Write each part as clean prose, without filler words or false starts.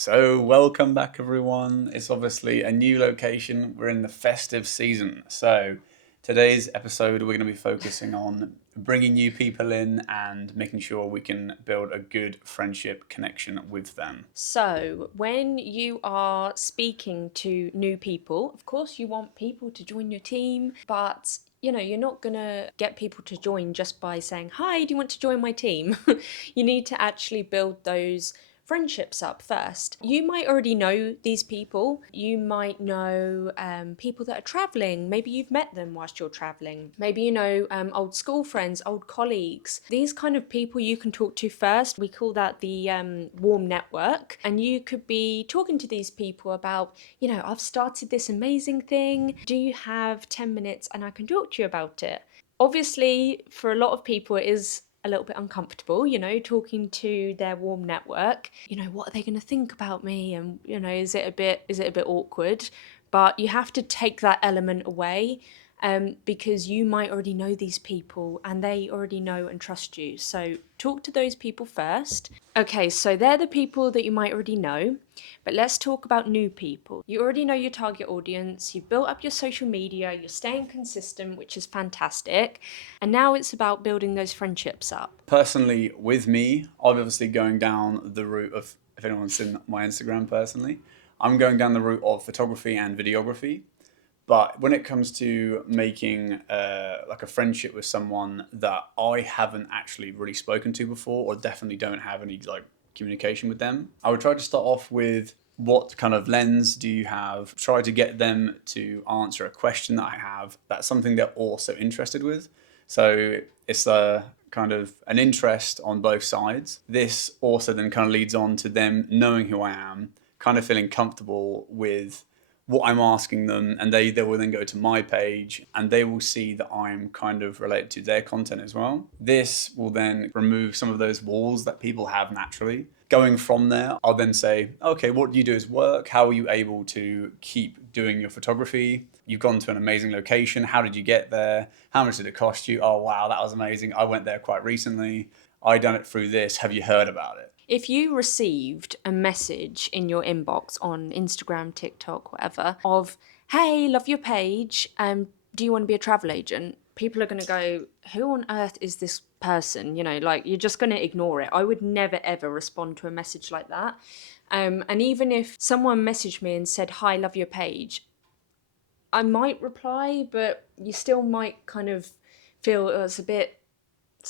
So, welcome back, everyone. It's obviously a new location. We're in the festive season. So, today's episode, we're going to be focusing on bringing new people in and making sure we can build a good friendship connection with them. So, when you are speaking to new people, of course, you want people to join your team, but you're not gonna get people to join just by saying, "Hi, do you want to join my team?" You need to actually build those friendships up first. You might already know these people. You might know people that are traveling. Maybe you've met them whilst you're traveling. Maybe you know old school friends, old colleagues. These kind of people you can talk to first. We call that the warm network. And you could be talking to these people about, I've started this amazing thing. Do you have 10 minutes and I can talk to you about it? Obviously, for a lot of people, it is a little bit uncomfortable, talking to their warm network. What are they going to think about me? And, is it a bit awkward? But you have to take that element away because you might already know these people and they already know and trust you. So talk to those people first. Okay, so they're the people that you might already know, but let's talk about new people. You already know your target audience, you've built up your social media, you're staying consistent, which is fantastic. And now it's about building those friendships up. Personally, with me, I'm obviously going down the route of, if anyone's seen my Instagram personally, I'm going down the route of photography and videography. But when it comes to making like a friendship with someone that I haven't actually really spoken to before, or definitely don't have any like communication with them, I would try to start off with what kind of lens do you have? Try to get them to answer a question that I have. That's something they're also interested with. So it's a kind of an interest on both sides. This also then kind of leads on to them knowing who I am, kind of feeling comfortable with what I'm asking them, and they will then go to my page and they will see that I'm kind of related to their content as well. This will then remove some of those walls that people have naturally. Going from there, I'll then say, okay, what do you do as work? How are you able to keep doing your photography? You've gone to an amazing location. How did you get there? How much did it cost you? Oh, wow, that was amazing. I went there quite recently. I done it through this. Have you heard about it? If you received a message in your inbox on Instagram, TikTok, whatever, of, "Hey, love your page, do you want to be a travel agent?" People are going to go, "Who on earth is this person?" You're just going to ignore it. I would never, ever respond to a message like that. And even if someone messaged me and said, "Hi, love your page," I might reply, but you still might kind of feel it's a bit,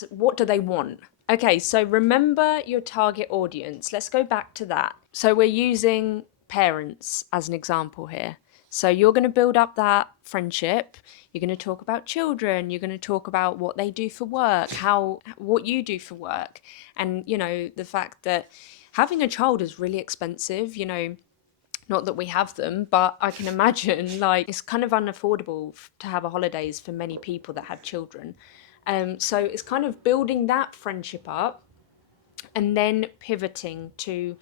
what do they want? Okay, so remember your target audience. Let's go back to that. So we're using parents as an example here. So you're going to build up that friendship. You're going to talk about children. You're going to talk about what they do for work, what you do for work, and the fact that having a child is really expensive. Not that we have them, but I can imagine like it's kind of unaffordable to have a holidays for many people that have children. So it's kind of building that friendship up and then pivoting to,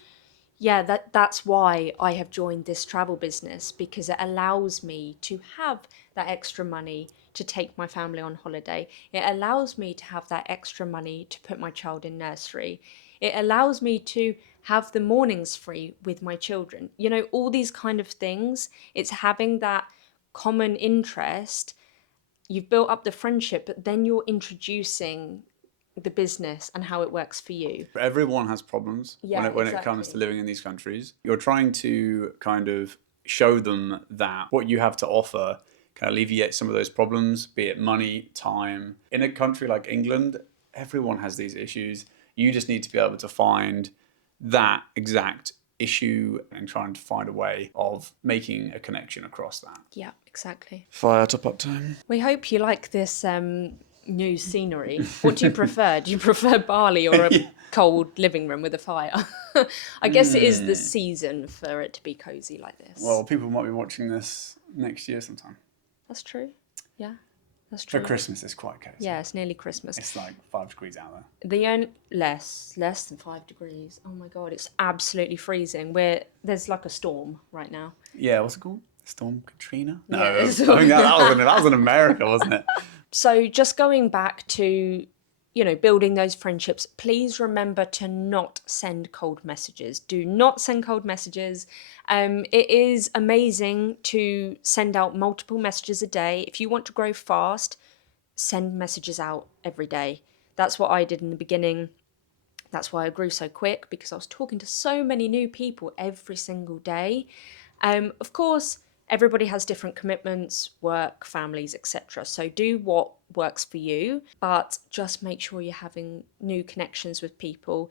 yeah, that's why I have joined this travel business, because it allows me to have that extra money to take my family on holiday. It allows me to have that extra money to put my child in nursery. It allows me to have the mornings free with my children. All these kind of things. It's having that common interest. You've built up the friendship, but then you're introducing the business and how it works for you. Everyone has problems when Yeah, it comes to exactly. living in these countries. You're trying to kind of show them that what you have to offer can alleviate some of those problems, be it money, time. In a country like England, everyone has these issues. You just need to be able to find that exact issue and trying to find a way of making a connection across that. Yeah, exactly. Fire top up time. We hope you like this new scenery. What do you prefer? Do you prefer Bali or a Yeah. cold living room with a fire? I guess it is the season for it to be cozy like this. Well, people might be watching this next year sometime. That's true. Yeah, that's For true. Christmas, it's quite cozy. Yeah, it's nearly Christmas. It's like 5 degrees out there. The only less than 5 degrees. Oh my god, it's absolutely freezing. There's like a storm right now. Yeah, what's it called? Storm Katrina? No, Yeah. I think that was in America, wasn't it? So just going back to, building those friendships, please remember to not send cold messages. Do not send cold messages. It is amazing to send out multiple messages a day. If you want to grow fast, send messages out every day. That's what I did in the beginning. That's why I grew so quick, because I was talking to so many new people every single day. Of course, everybody has different commitments, work, families, etc. So do what works for you, but just make sure you're having new connections with people.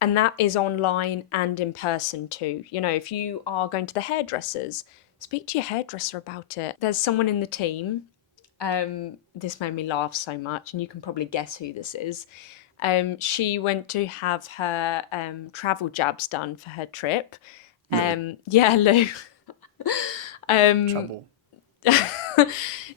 And that is online and in person too. If you are going to the hairdressers, speak to your hairdresser about it. There's someone in the team. This made me laugh so much, and you can probably guess who this is. She went to have her travel jabs done for her trip. Yeah, Lou. Trouble.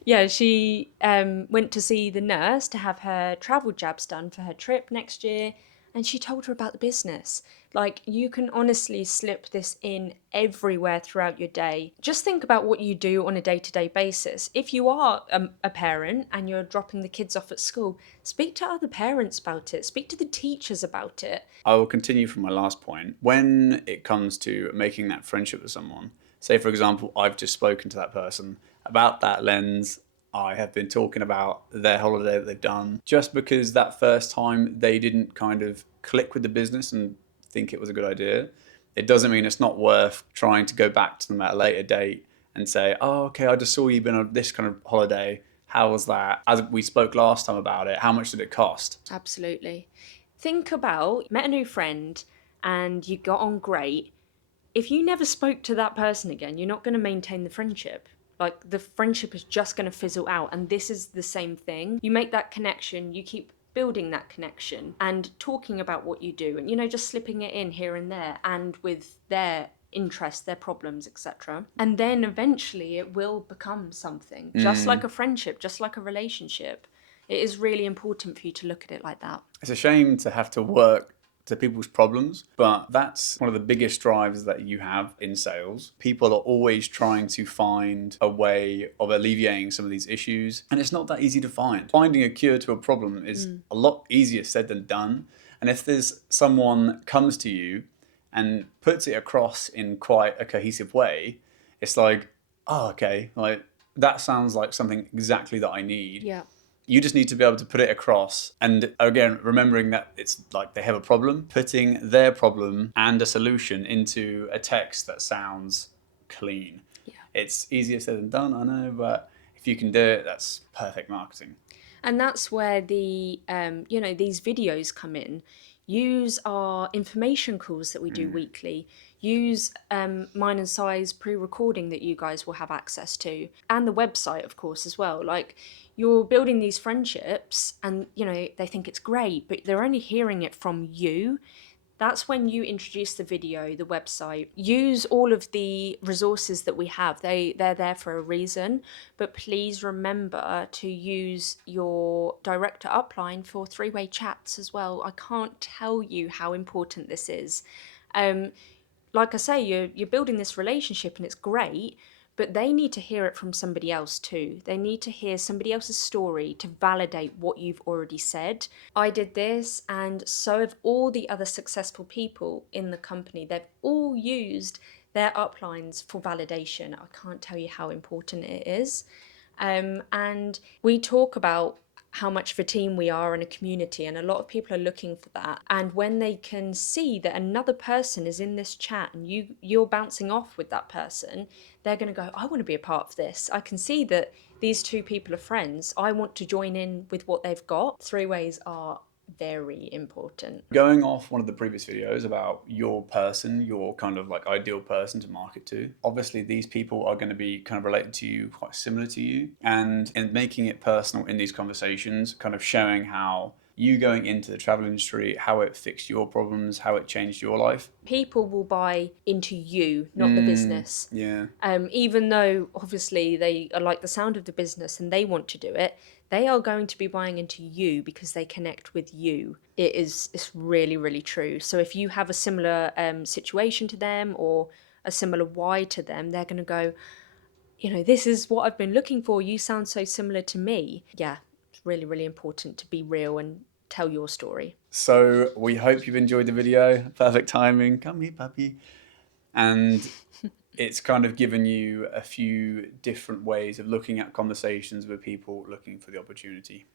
Yeah, she went to see the nurse to have her travel jabs done for her trip next year, and she told her about the business. Like, you can honestly slip this in everywhere throughout your day. Just think about what you do on a day-to-day basis. If you are a parent and you're dropping the kids off at school, speak to other parents about it. Speak to the teachers about it. I will continue from my last point. When it comes to making that friendship with someone, say for example, I've just spoken to that person about that lens. I have been talking about their holiday that they've done. Just because that first time they didn't kind of click with the business and think it was a good idea, it doesn't mean it's not worth trying to go back to them at a later date and say, oh, okay, I just saw you've been on this kind of holiday. How was that? As we spoke last time about it, how much did it cost? Absolutely. Think about, you met a new friend and you got on great. If you never spoke to that person again, you're not going to maintain the friendship. Like, the friendship is just going to fizzle out. And this is the same thing. You make that connection, you keep building that connection and talking about what you do, and just slipping it in here and there, and with their interests, their problems, etc. And then eventually it will become something, just like a friendship, just like a relationship. It is really important for you to look at it like that. It's a shame to have to work to people's problems, but that's one of the biggest drives that you have in sales. People are always trying to find a way of alleviating some of these issues, and it's not that easy to find. Finding a cure to a problem is a lot easier said than done. And if there's someone comes to you and puts it across in quite a cohesive way, it's like, oh, okay, like that sounds like something exactly that I need. Yeah. You just need to be able to put it across. And again, remembering that it's like they have a problem, putting their problem and a solution into a text that sounds clean. Yeah. It's easier said than done, I know, but if you can do it, that's perfect marketing. And that's where the, these videos come in. Use our information calls that we do weekly. Use mine and Sai's pre-recording that you guys will have access to. And the website, of course, as well. Like, you're building these friendships and, they think it's great, but they're only hearing it from you. That's when you introduce the video, the website. Use all of the resources that we have. They're there for a reason, but please remember to use your director upline for three-way chats as well. I can't tell you how important this is. Like I say, you're building this relationship and it's great, but they need to hear it from somebody else too. They need to hear somebody else's story to validate what you've already said. I did this, and so have all the other successful people in the company. They've all used their uplines for validation. I can't tell you how important it is. And we talk about how much of a team we are in a community, and a lot of people are looking for that. And when they can see that another person is in this chat and you're bouncing off with that person, they're going to go, I want to be a part of this. I can see that these two people are friends. I want to join in with what they've got. Three ways are very important. Going off one of the previous videos about your person, your kind of like ideal person to market to, obviously these people are going to be kind of related to you, quite similar to you, and in making it personal in these conversations, kind of showing how you going into the travel industry, how it fixed your problems, how it changed your life. People will buy into you, not the business. Yeah. Even though obviously they are like the sound of the business and they want to do it, they are going to be buying into you because they connect with you. It's really, really true. So if you have a similar situation to them or a similar why to them, they're going to go, this is what I've been looking for. You sound so similar to me. Yeah, it's really, really important to be real and tell your story. So we hope you've enjoyed the video. Perfect timing. Come here, puppy. And it's kind of given you a few different ways of looking at conversations with people looking for the opportunity.